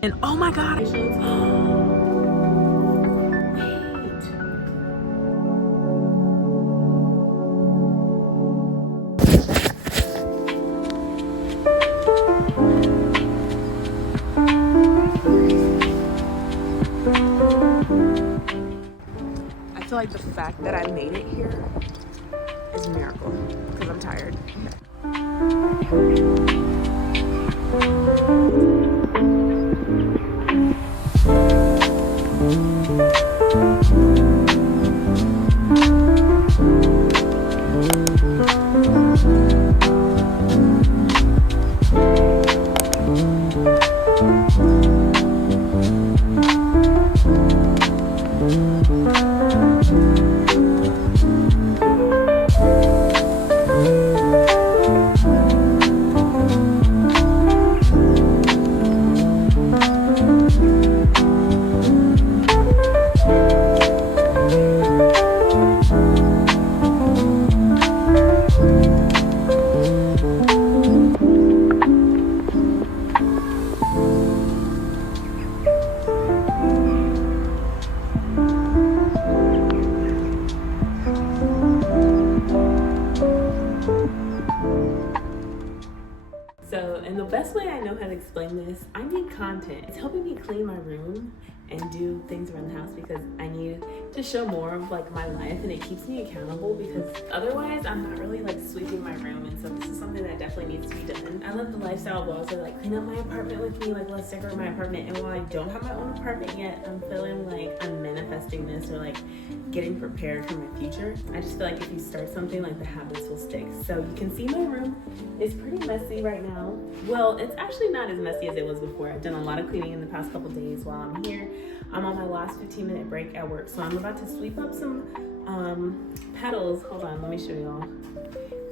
And oh my God. I feel like the fact that I made it here is a miracle because I'm tired. So, and the best way I know how to explain this, I need content. It's helping me clean my room and do things around the house because I need to show more of like my life, and it keeps me accountable because otherwise I'm not really like sweeping my room, and so this is something that definitely needs to be done. I love the lifestyle of also like clean up my apartment with me, like let's decorate my apartment, and while I don't have my own apartment yet, I'm feeling like I'm manifesting this or like getting prepared for my future. I just feel like if you start something, like the habits will stick. So you can see my room is pretty messy right now. Well, it's actually not as messy as it was before. I've done a lot of cleaning in the past couple days while I'm here. I'm on my last 15-minute break at work, so I'm about to sweep up some petals. Hold on, let me show y'all.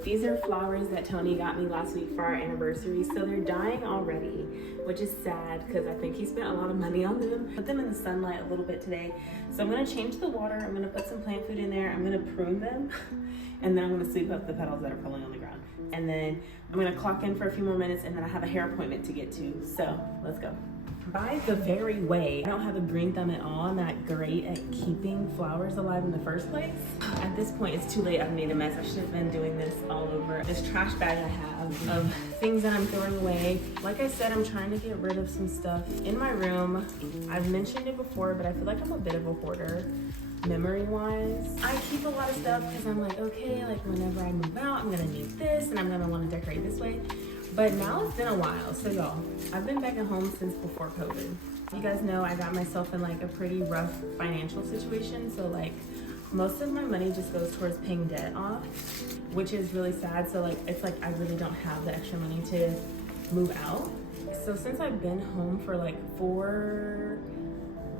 These are flowers that Tony got me last week for our anniversary. So they're dying already, which is sad because I think he spent a lot of money on them. Put them in the sunlight a little bit today. So I'm gonna change the water. I'm gonna put some plant food in there. I'm gonna prune them. And then I'm gonna sweep up the petals that are falling on the ground. And then I'm gonna clock in for a few more minutes, and then I have a hair appointment to get to. So let's go. By the very way, I don't have a green thumb at all. I'm not great at keeping flowers alive in the first place. At this point, it's too late. I've made a mess. I should have been doing this all over this trash bag I have of things that I'm throwing away. Like I said, I'm trying to get rid of some stuff in my room. I've mentioned it before, but I feel like I'm a bit of a hoarder. Memory-wise, I keep a lot of stuff because I'm like, okay, like whenever I move out, I'm gonna need this and I'm gonna want to decorate this way. But now it's been a while. So y'all, I've been back at home since before COVID. You guys know I got myself in like a pretty rough financial situation. So like most of my money just goes towards paying debt off, which is really sad. So like, it's like I really don't have the extra money to move out. So since I've been home for like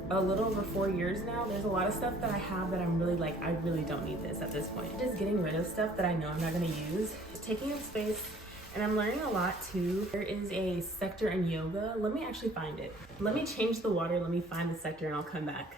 a little over 4 years now, there's a lot of stuff that I have that I'm really like, I really don't need this at this point. Just getting rid of stuff that I know I'm not gonna use, taking up space, and I'm learning a lot too. There is a sector in yoga. Let me actually find it. Let me change the water, let me find the sector, and I'll come back.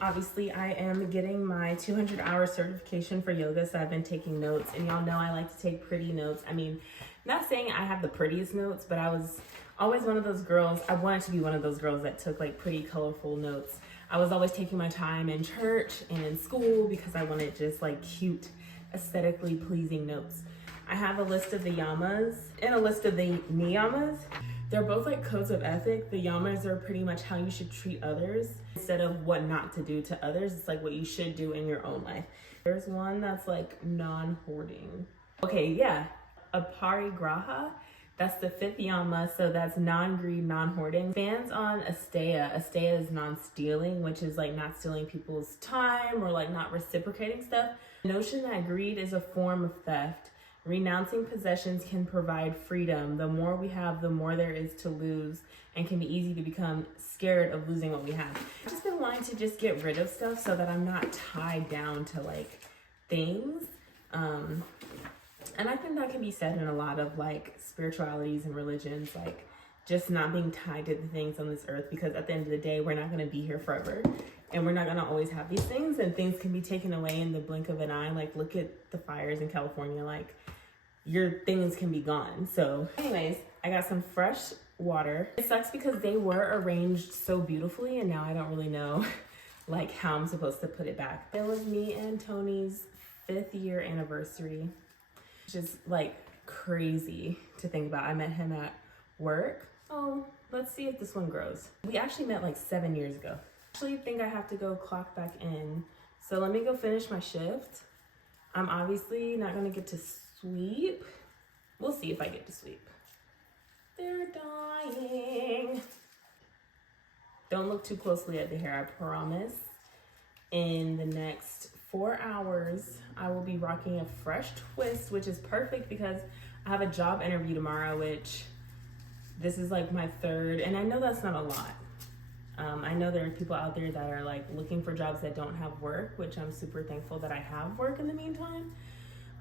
Obviously, I am getting my 200-hour certification for yoga, so I've been taking notes, and y'all know I like to take pretty notes. I mean, not saying I have the prettiest notes, but I was always one of those girls. I wanted to be one of those girls that took like pretty colorful notes. I was always taking my time in church and in school because I wanted just like cute, aesthetically pleasing notes. I have a list of the yamas and a list of the niyamas. They're both like codes of ethic. The yamas are pretty much how you should treat others instead of what not to do to others. It's like what you should do in your own life. There's one that's like non-hoarding. Okay, yeah, aparigraha. That's the 5th yama, so that's non-greed, non-hoarding. Expands on asteya. Asteya is non-stealing, which is like not stealing people's time or like not reciprocating stuff. The notion that greed is a form of theft. Renouncing possessions can provide freedom. The more we have, the more there is to lose, and can be easy to become scared of losing what we have. I've just been wanting to just get rid of stuff so that I'm not tied down to like things. And I think that can be said in a lot of like spiritualities and religions, like just not being tied to the things on this earth, because at the end of the day, we're not going to be here forever, and we're not going to always have these things, and things can be taken away in the blink of an eye. Like look at the fires in California, like your things can be gone. So anyways, I got some fresh water. It sucks because they were arranged so beautifully and now I don't really know like how I'm supposed to put it back. It was me and Tony's 5th year anniversary, which is like crazy to think about. I met him at work. Oh, let's see if this one grows. We actually met like 7 years ago. I actually think I have to go clock back in. So let me go finish my shift. I'm obviously not gonna get to sweep. We'll see if I get to sweep. They're dying. Don't look too closely at the hair, I promise. In the next 4 hours, I will be rocking a fresh twist, which is perfect because I have a job interview tomorrow, which this is like my 3rd, and I know that's not a lot. I know there are people out there that are like looking for jobs that don't have work, which I'm super thankful that I have work in the meantime.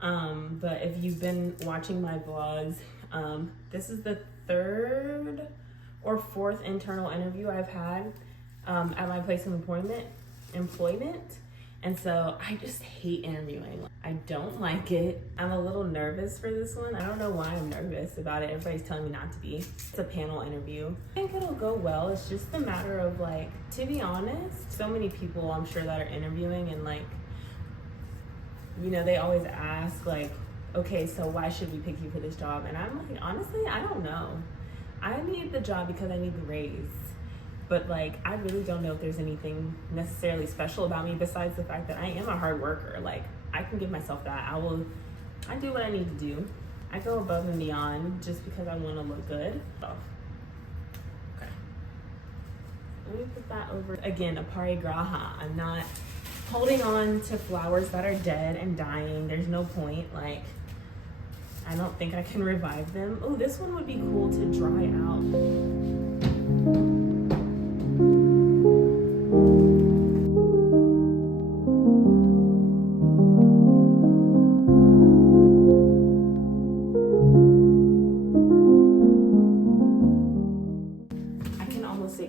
But if you've been watching my vlogs, this is the 3rd or 4th internal interview I've had at my place of employment. And so I just hate interviewing. I don't like it. I'm a little nervous for this one. I don't know why I'm nervous about it. Everybody's telling me not to be. It's a panel interview. I think it'll go well. It's just a matter of like, to be honest, so many people I'm sure that are interviewing and like, you know, they always ask like, okay, so why should we pick you for this job? And I'm like, honestly, I don't know. I need the job because I need the raise. But like, I really don't know if there's anything necessarily special about me besides the fact that I am a hard worker. Like, I can give myself that. I do what I need to do. I go above and beyond just because I want to look good. So, okay. Let me put that over. Again, aparigraha. I'm not holding on to flowers that are dead and dying. There's no point. Like, I don't think I can revive them. Oh, this one would be cool to dry out.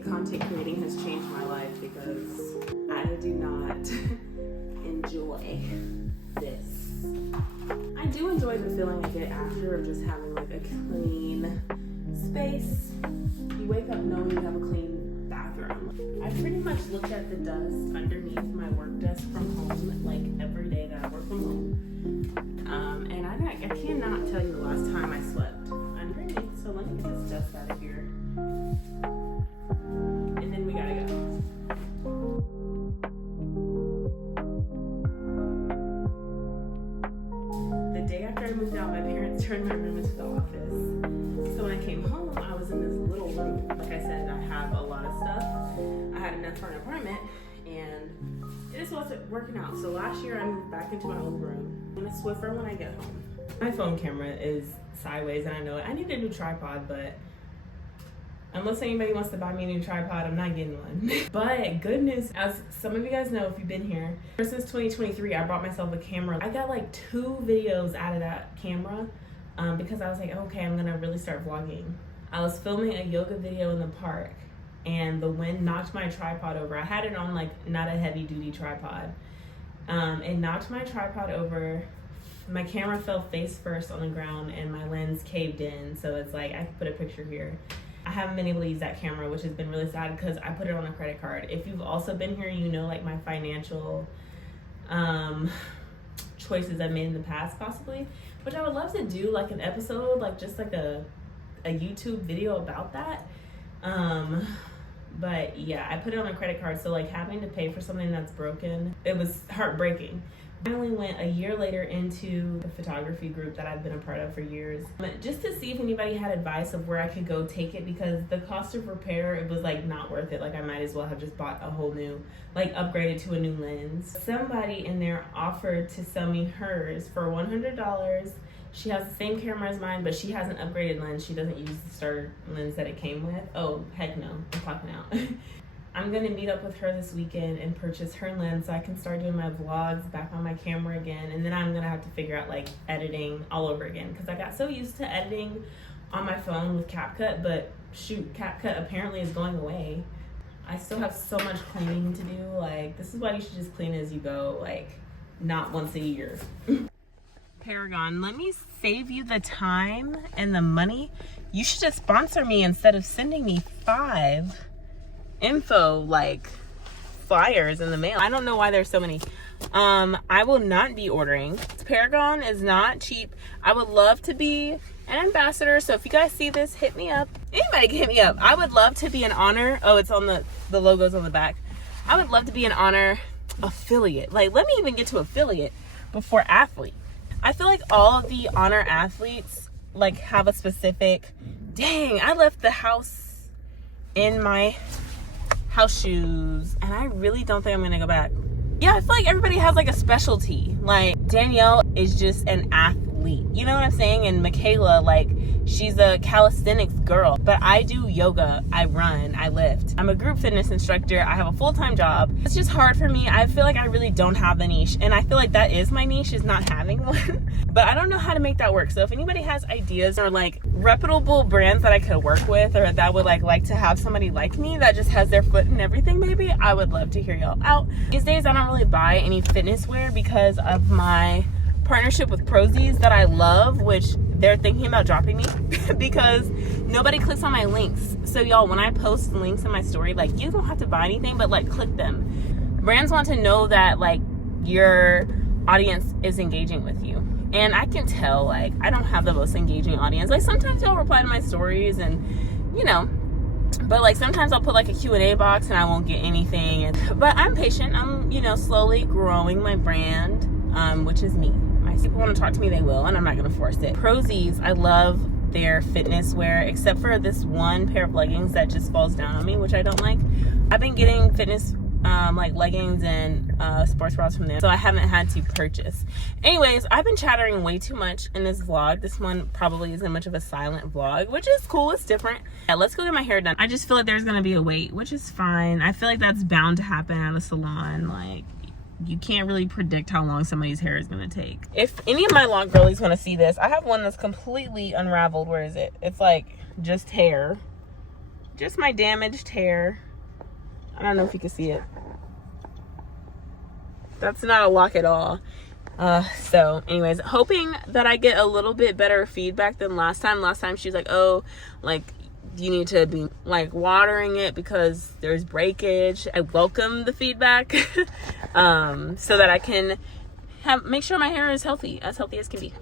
Content creating has changed my life because I do not enjoy this. I do enjoy the feeling I get after of just having like a clean space. You wake up knowing you have a clean bathroom. I pretty much look at the dust underneath my work desk from home like every day that I work from home. And I cannot tell you the last time I slept underneath. So let me get this dust out of here. And then we gotta go. The day after I moved out, my parents turned my room into the office. So when I came home, I was in this little room. Like I said, I have a lot of stuff. I had enough for an apartment, and it just wasn't working out. So last year, I moved back into my old room. I'm gonna Swiffer when I get home. My phone camera is sideways, and I know it. I need a new tripod, but unless anybody wants to buy me a new tripod, I'm not getting one. But good news, as some of you guys know if you've been here, since 2023, I bought myself a camera. I got like 2 videos out of that camera because I was like, okay, I'm gonna really start vlogging. I was filming a yoga video in the park and the wind knocked my tripod over. I had it on like not a heavy duty tripod. It knocked my tripod over. My camera fell face first on the ground and my lens caved in. So it's like, I can put a picture here. I haven't been able to use that camera, which has been really sad because I put it on a credit card. If you've also been here, you know like my financial choices I made in the past possibly, which I would love to do like an episode, like just like a YouTube video about that. But yeah, I put it on a credit card. So like having to pay for something that's broken, it was heartbreaking. I only went a year later into the photography group that I've been a part of for years, just to see if anybody had advice of where I could go take it, because the cost of repair, it was like not worth it. Like I might as well have just bought a whole new, like upgraded to a new lens. Somebody in there offered to sell me hers for $100. She has the same camera as mine, but she has an upgraded lens. She doesn't use the starter lens that it came with. Oh, heck no, I'm clocking out. I'm gonna meet up with her this weekend and purchase her lens so I can start doing my vlogs back on my camera again. And then I'm gonna have to figure out like editing all over again, because I got so used to editing on my phone with CapCut, but shoot, CapCut apparently is going away. I still have so much cleaning to do. Like, this is why you should just clean as you go, like not once a year. Paragon, let me save you the time and the money. You should just sponsor me instead of sending me 5 info like flyers in the mail. I don't know why there's so many. I will not be ordering. Paragon is not cheap. I would love to be an ambassador, so if you guys see this, hit me up. Anybody can hit me up. I would love to be an honor. Oh, it's on the logo's on the back. I would love to be an honor affiliate. Like, let me even get to affiliate before athlete. I feel like all of the honor athletes like have a specific, dang, I left the house in my house shoes and I really don't think I'm gonna go back. Yeah, I feel like everybody has like a specialty. Like Danielle is just an athlete, you know what I'm saying? And Michaela, like, she's a calisthenics girl. But I do yoga, I run, I lift. I'm a group fitness instructor. I have a full-time job. It's just hard for me. I feel like I really don't have the niche. And I feel like that is my niche, is not having one. But I don't know how to make that work. So if anybody has ideas or like reputable brands that I could work with, or that would like to have somebody like me that just has their foot in everything, maybe, I would love to hear y'all out. These days I don't really buy any fitness wear because of my partnership with Prozis that I love, which they're thinking about dropping me because nobody clicks on my links. So y'all, when I post links in my story, like, you don't have to buy anything, but like click them. Brands want to know that like your audience is engaging with you. And I can tell, like, I don't have the most engaging audience. Like, sometimes y'all reply to my stories and, you know, but like sometimes I'll put like a Q&A box and I won't get anything. But I'm patient. I'm, you know, slowly growing my brand, which is me. If people want to talk to me, they will, and I'm not going to force it. Prozis, I love their fitness wear, except for this one pair of leggings that just falls down on me, which I don't like. I've been getting fitness like leggings and sports bras from there, so I haven't had to purchase. Anyways, I've been chattering way too much in this vlog. This one probably isn't much of a silent vlog, which is cool. It's different. Yeah, let's go get my hair done. I just feel like there's gonna be a wait, which is fine. I feel like that's bound to happen at a salon. Like, you can't really predict how long somebody's hair is gonna take. If any of my long girlies want to see this, I have one that's completely unraveled. Where is it? It's like just hair, just my damaged hair. I don't know if you can see it. That's not a lock at all. So anyways, hoping that I get a little bit better feedback than last time. Last time she was like, oh, like, you need to be like watering it because there's breakage. I welcome the feedback so that I can make sure my hair is healthy as can be.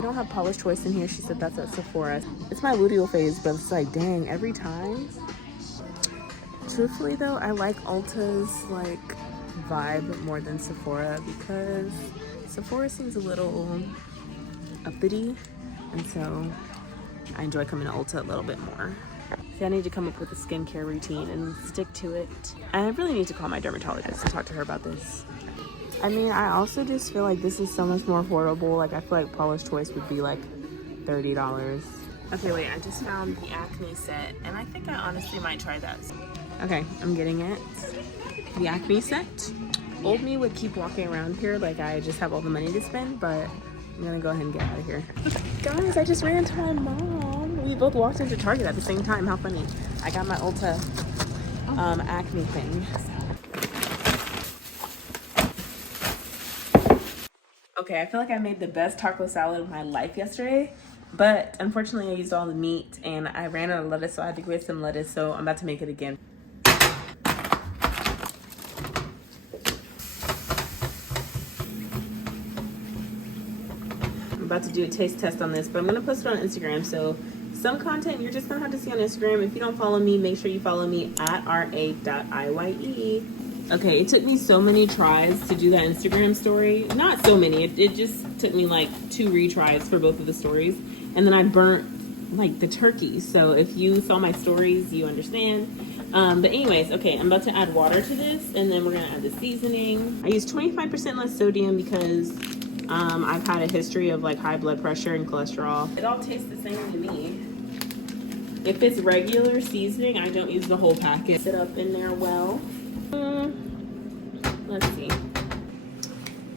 I don't have Polish Choice in here. She said that's at Sephora. It's my luteal phase, but it's like, dang, every time. Truthfully though, I like Ulta's like vibe more than Sephora because Sephora seems a little uppity, and so I enjoy coming to Ulta a little bit more. See, I need to come up with a skincare routine and stick to it. And I really need to call my dermatologist and talk to her about this. I mean, I also just feel like this is so much more affordable. Like, I feel like Polish Choice would be like $30. Okay, wait, I just found the acne set, and I think I honestly might try that. Okay, I'm getting it. The acne set. Old me would keep walking around here like I just have all the money to spend, but I'm gonna go ahead and get out of here. Guys, I just ran to my mom. We both walked into Target at the same time. How funny. I got my Ulta acne thing. Okay, I feel like I made the best taco salad of my life yesterday. But unfortunately I used all the meat and I ran out of lettuce, so I had to get some lettuce, so I'm about to make it again. I'm about to do a taste test on this, but I'm gonna post it on Instagram, so some content you're just gonna have to see on Instagram. If you don't follow me, make sure you follow me at ra.iyee. Okay, it took me so many tries to do that Instagram story. Not so many, it just took me like 2 retries for both of the stories. And then I burnt like the turkey. So if you saw my stories, you understand. But anyways, okay, I'm about to add water to this and then we're gonna add the seasoning. I use 25% less sodium because I've had a history of like high blood pressure and cholesterol. It all tastes the same to me. If it's regular seasoning, I don't use the whole packet. Sit up in there well. Let's see.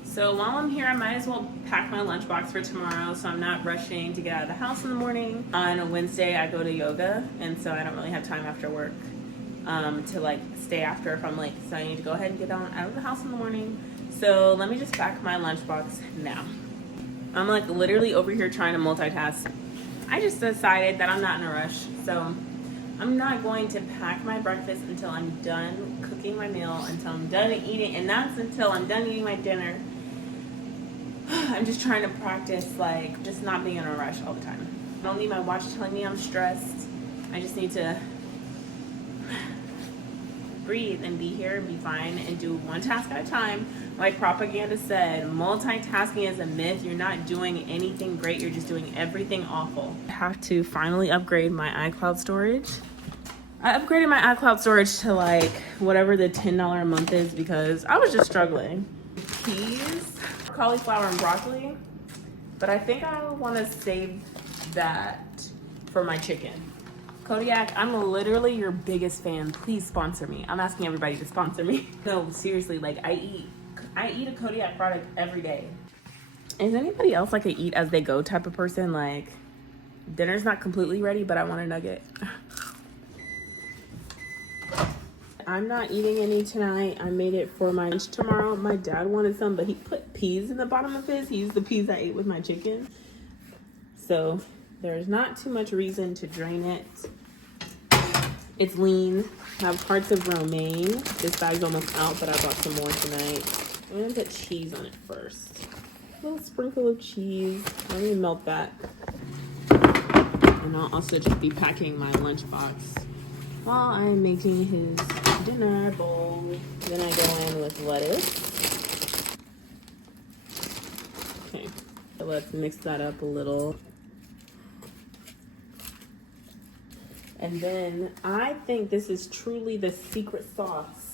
So while I'm here, I might as well pack my lunchbox for tomorrow so I'm not rushing to get out of the house in the morning. On a Wednesday, I go to yoga, and so I don't really have time after work to like stay after if I'm late. So I need to go ahead and get out of the house in the morning. So let me just pack my lunchbox now. I'm like literally over here trying to multitask. I just decided that I'm not in a rush, so I'm not going to pack my breakfast until I'm done cooking my meal, until I'm done eating, and that's until I'm done eating my dinner. I'm just trying to practice like just not being in a rush all the time. I don't need my watch telling me I'm stressed. I just need to breathe and be here and be fine and do one task at a time. Like propaganda said, multitasking is a myth. You're not doing anything great, you're just doing everything awful. I have to finally upgrade my iCloud storage. I upgraded my iCloud storage to like whatever the $10 a month is because I was just struggling. Peas, cauliflower, and broccoli, but I think I want to save that for my chicken. Kodiak, I'm literally your biggest fan. Please sponsor me. I'm asking everybody to sponsor me. No, seriously, like I eat a Kodiak product every day. Is anybody else like a eat as they go type of person? Like dinner's not completely ready, but I want a nugget. I'm not eating any tonight. I made it for my lunch tomorrow. My dad wanted some, but he put peas in the bottom of his. He used the peas I ate with my chicken. So there's not too much reason to drain it. It's lean. I have parts of romaine. This bag's almost out, but I bought some more tonight. I'm gonna put cheese on it first. A little sprinkle of cheese. Let me melt that. And I'll also just be packing my lunchbox while I'm making his dinner bowl. Then I go in with lettuce. Okay, so let's mix that up a little. And then I think this is truly the secret sauce.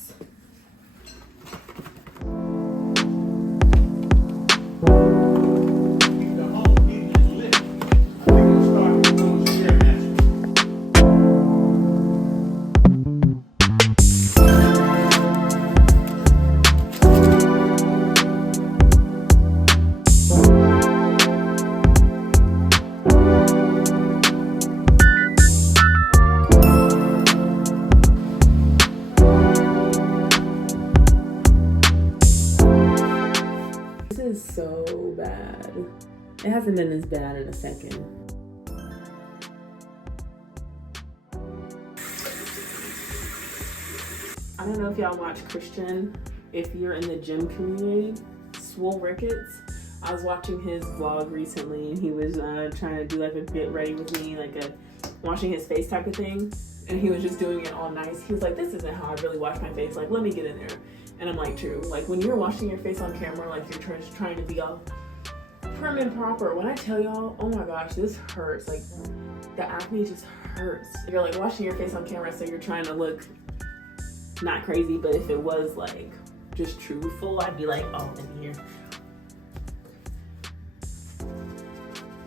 So bad. It hasn't been this bad in a second. I don't know if y'all watch Christian. If you're in the gym community, Swole Ricketts. I was watching his vlog recently and he was trying to do like a get ready with me, like a washing his face type of thing. And he was just doing it all nice. He was like, this isn't how I really wash my face. Like, let me get in there. And I'm like, true. Like, when you're washing your face on camera, like, you're just trying to be all prim and proper. When I tell y'all, oh my gosh, this hurts. Like, the acne just hurts. You're, like, washing your face on camera, so you're trying to look not crazy. But if it was, like, just truthful, I'd be like, oh, in here.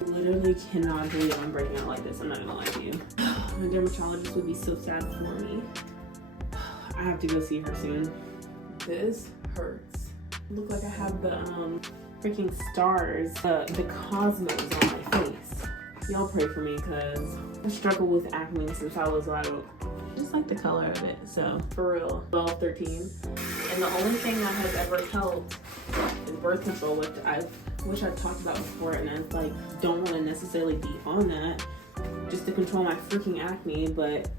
Literally cannot believe I'm breaking out like this. I'm not gonna lie to you. My dermatologist would be so sad for me. I have to go see her soon. This hurts. Look like I have the freaking stars, the cosmos on my face. Y'all pray for me because I struggle with acne since I was like just just like the color of it. So for real, 12, 13. And the only thing that has ever helped is birth control, which I've talked about before, and I like don't want to necessarily be on that just to control my freaking acne. But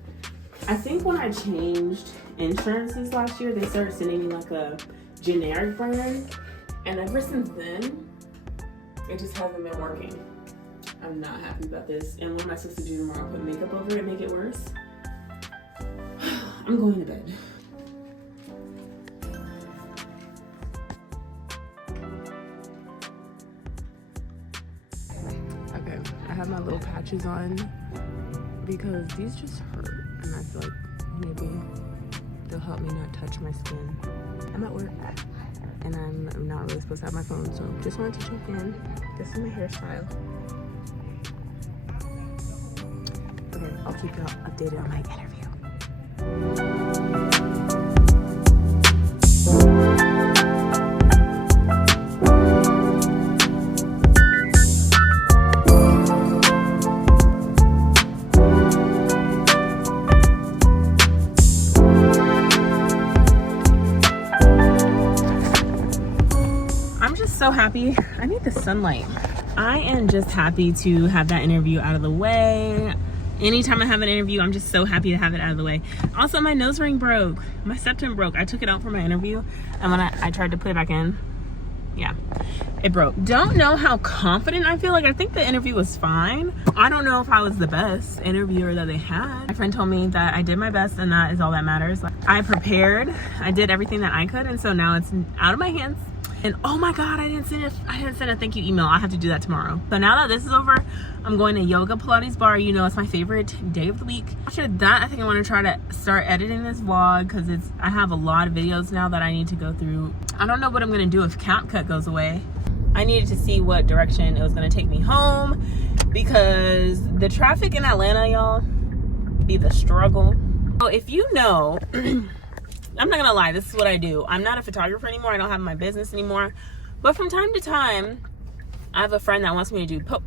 I think when I changed insurances last year, they started sending me like a generic brand, and ever since then it just hasn't been working. I'm not happy about this. And what am I supposed to do tomorrow? Put makeup over it and make it worse? I'm going to bed. Okay, I have my little patches on because these just hurt, and I feel like maybe they'll help me not touch my skin. I'm at work and I'm not really supposed to have my phone, so just wanted to check in. This is my hairstyle. Okay, I'll keep you updated on my interview. I'm just so happy. I need the sunlight. I am just happy to have that interview out of the way. Anytime I have an interview, I'm just so happy to have it out of the way. Also, my nose ring broke. My septum broke. I took it out for my interview, and when I tried to put it back in, yeah, it broke. Don't know how confident I feel. Like, I think the interview was fine. I don't know if I was the best interviewer that they had. My friend told me that I did my best, and that is all that matters. I prepared. I did everything that I could, and so now it's out of my hands. And oh my God, I didn't send a thank you email. I have to do that tomorrow. So now that this is over, I'm going to yoga Pilates bar. You know, it's my favorite day of the week. After that, I think I want to try to start editing this vlog because I have a lot of videos now that I need to go through. I don't know what I'm going to do if CapCut goes away. I needed to see what direction it was going to take me home because the traffic in Atlanta, y'all, be the struggle. So if you know, I'm not gonna lie, this is what I do. I'm not a photographer anymore. I don't have my business anymore. But from time to time, I have a friend that wants me to do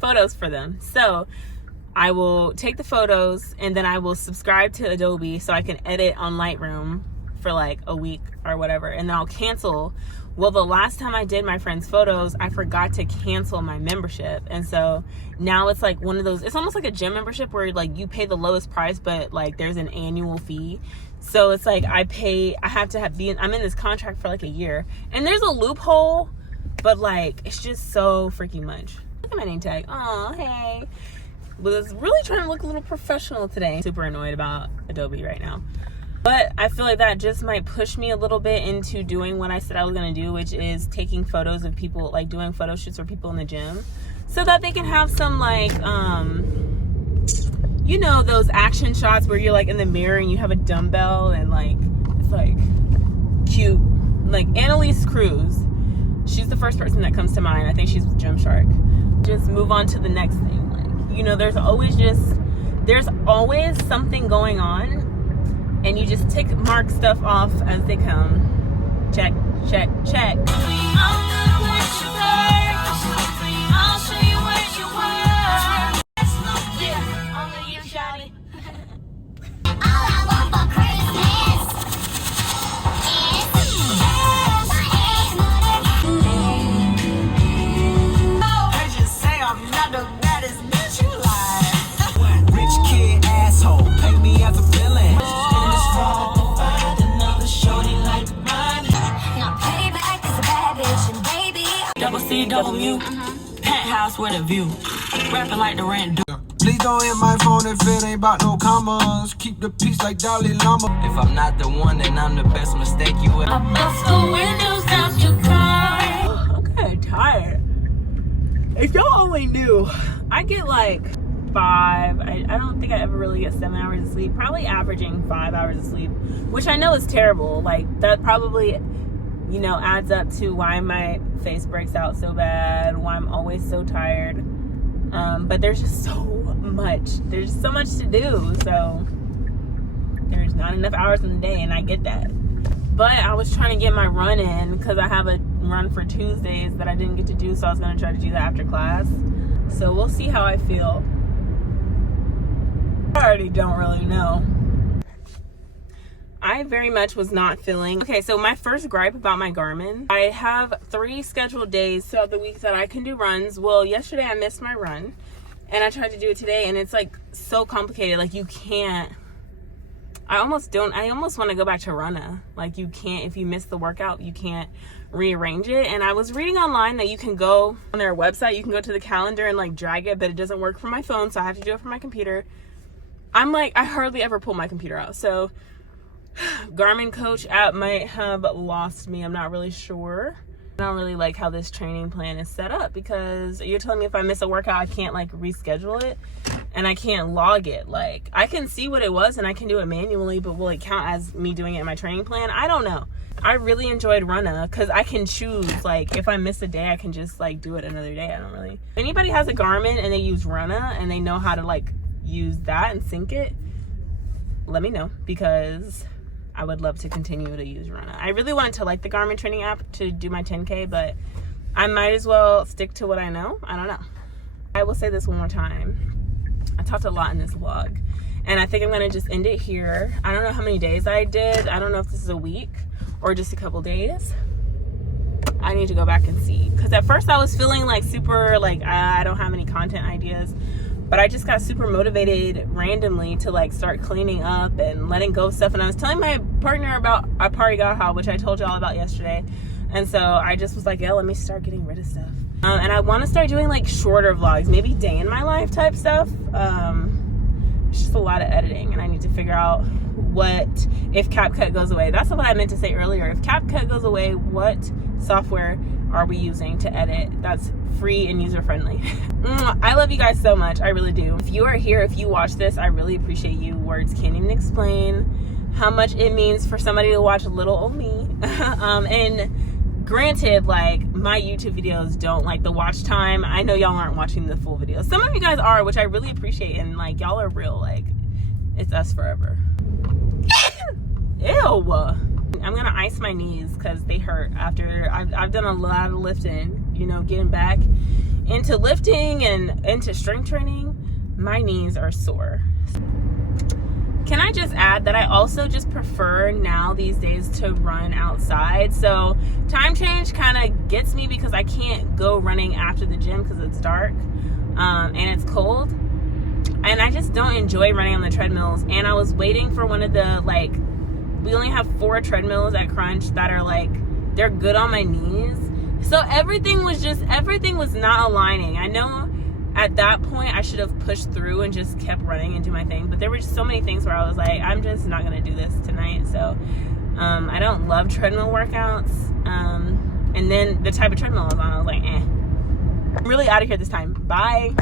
photos for them. So I will take the photos and then I will subscribe to Adobe so I can edit on Lightroom for like a week or whatever. And then I'll cancel. Well, the last time I did my friend's photos, I forgot to cancel my membership. And so now it's like one of those, it's almost like a gym membership where like you pay the lowest price, but like there's an annual fee. So it's like I have to I'm in this contract for like a year, and there's a loophole, but like it's just so freaking much. Look at my name tag. Oh, hey. Was really trying to look a little professional today. Super annoyed about Adobe right now. But I feel like that just might push me a little bit into doing what I said I was gonna do, which is taking photos of people, like doing photo shoots for people in the gym, so that they can have some like you know, those action shots where you're like in the mirror and you have a dumbbell and like it's like cute. Like Annalise Cruz, she's the first person that comes to mind. I think she's with Gymshark. Just move on to the next thing. Like, you know, there's always something going on, and you just mark stuff off as they come. Check, check, check. Double mute, penthouse with a view, rapping like the rent. Please don't hit my phone if it ain't about no commas. Keep the peace like Dalai Lama. If I'm not the one, then I'm the best mistake you ever. I bust the windows out your car. I'm kind of tired. If y'all only knew, I get like 5. I don't think I ever really get 7 hours of sleep. Probably averaging 5 hours of sleep, which I know is terrible. Like that probably, you know, adds up to why my face breaks out so bad, why I'm always so tired. But there's just so much to do, so there's not enough hours in the day, and I get that. But I was trying to get my run in because I have a run for Tuesdays that I didn't get to do, so I was going to try to do that after class. So we'll see how I feel. I already don't really know. I very much was not feeling okay. So my first gripe about my Garmin, I have 3 scheduled days throughout the week that I can do runs. Well, yesterday I missed my run and I tried to do it today, and it's like so complicated. Like you can't, I almost want to go back to Runna. Like you can't, if you miss the workout, you can't rearrange it. And I was reading online that you can go on their website, you can go to the calendar and like drag it, but it doesn't work for my phone, so I have to do it from my computer. I'm like, I hardly ever pull my computer out. So Garmin Coach app might have lost me. I'm not really sure. I don't really like how this training plan is set up, because you're telling me if I miss a workout, I can't like reschedule it and I can't log it. Like I can see what it was and I can do it manually, but will it count as me doing it in my training plan? I don't know. I really enjoyed Runna because I can choose, like if I miss a day, I can just like do it another day. I don't really. If anybody has a Garmin and they use Runna and they know how to like use that and sync it, let me know, because I would love to continue to use Runna. I really wanted to like the Garmin training app to do my 10K, but I might as well stick to what I know. I don't know. I will say this one more time. I talked a lot in this vlog, and I think I'm gonna just end it here. I don't know how many days I did. I don't know if this is a week or just a couple days. I need to go back and see, because at first I was feeling like super like I don't have any content ideas, but I just got super motivated randomly to like start cleaning up and letting go of stuff. And I was telling my partner about Aparigaha, which I told y'all about yesterday. And so I just was like, yeah, let me start getting rid of stuff. And I want to start doing like shorter vlogs, maybe day in my life type stuff. It's just a lot of editing, and I need to figure out what, if CapCut goes away. That's what I meant to say earlier. If CapCut goes away, what software are we using to edit that's free and user-friendly? I love you guys so much. I really do. If you are here, if you watch this, I really appreciate you. Words can't even explain how much it means for somebody to watch little old me. And granted, like my YouTube videos don't like the watch time. I know y'all aren't watching the full videos. Some of you guys are, which I really appreciate, and like y'all are real. Like it's us forever. Ew. I'm gonna ice my knees because they hurt after I've done a lot of lifting, you know, getting back into lifting and into strength training. My knees are sore. Can I just add that I also just prefer now these days to run outside? So time change kind of gets me because I can't go running after the gym because it's dark and it's cold, and I just don't enjoy running on the treadmills. And I was waiting for one of the, like, we only have 4 treadmills at Crunch that are like, they're good on my knees. So everything was not aligning. I know at that point I should have pushed through and just kept running and do my thing, but there were just so many things where I was like, I'm just not gonna do this tonight. So I don't love treadmill workouts, and then the type of treadmill I was on, I was like, I'm really out of here this time. Bye.